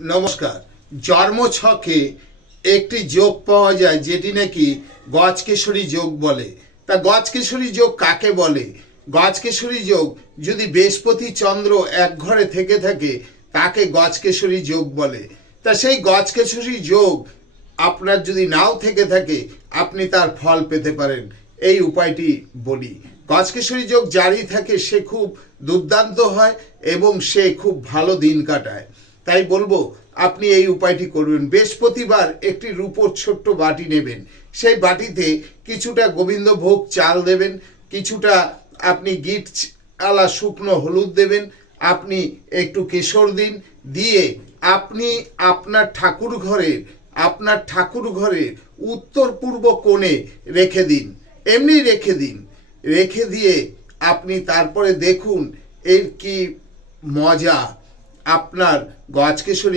নমস্কার। জন্মছকে একটি যোগ পাওয়া যায় যেটি নাকি গজকেশরী যোগ বলে। তা গজকেশরী যোগ কাকে বলে? গজকেশরী যোগ যদি বৃহস্পতি চন্দ্র এক ঘরে থেকে থাকে তাকে গজকেশরী যোগ বলে। তা সেই গজকেশরী যোগ আপনার যদি নাও থেকে থাকে আপনি তার ফল পেতে পারেন। এই উপায়টি বলি। গজকেশরী যোগ জারি থাকে সে খুব দুর্দান্ত হয় এবং সে খুব ভালো দিন কাটায়। তাই বলবো আপনি এই উপায়টি করবেন। বৃহস্পতিবার একটি রূপোর ছোট্ট বাটি নেবেন, সেই বাটিতে কিছুটা গোবিন্দভোগ চাল দেবেন, কিছুটা আপনি গিট আলা শুকনো হলুদ দেবেন, আপনি একটু কেশর দিন, দিয়ে আপনি আপনার ঠাকুর ঘরের উত্তর পূর্ব কোণে রেখে দিন। এমনি রেখে দিন। রেখে দিয়ে আপনি তারপরে দেখুন এর কি মজা। আপনার গজকেশরী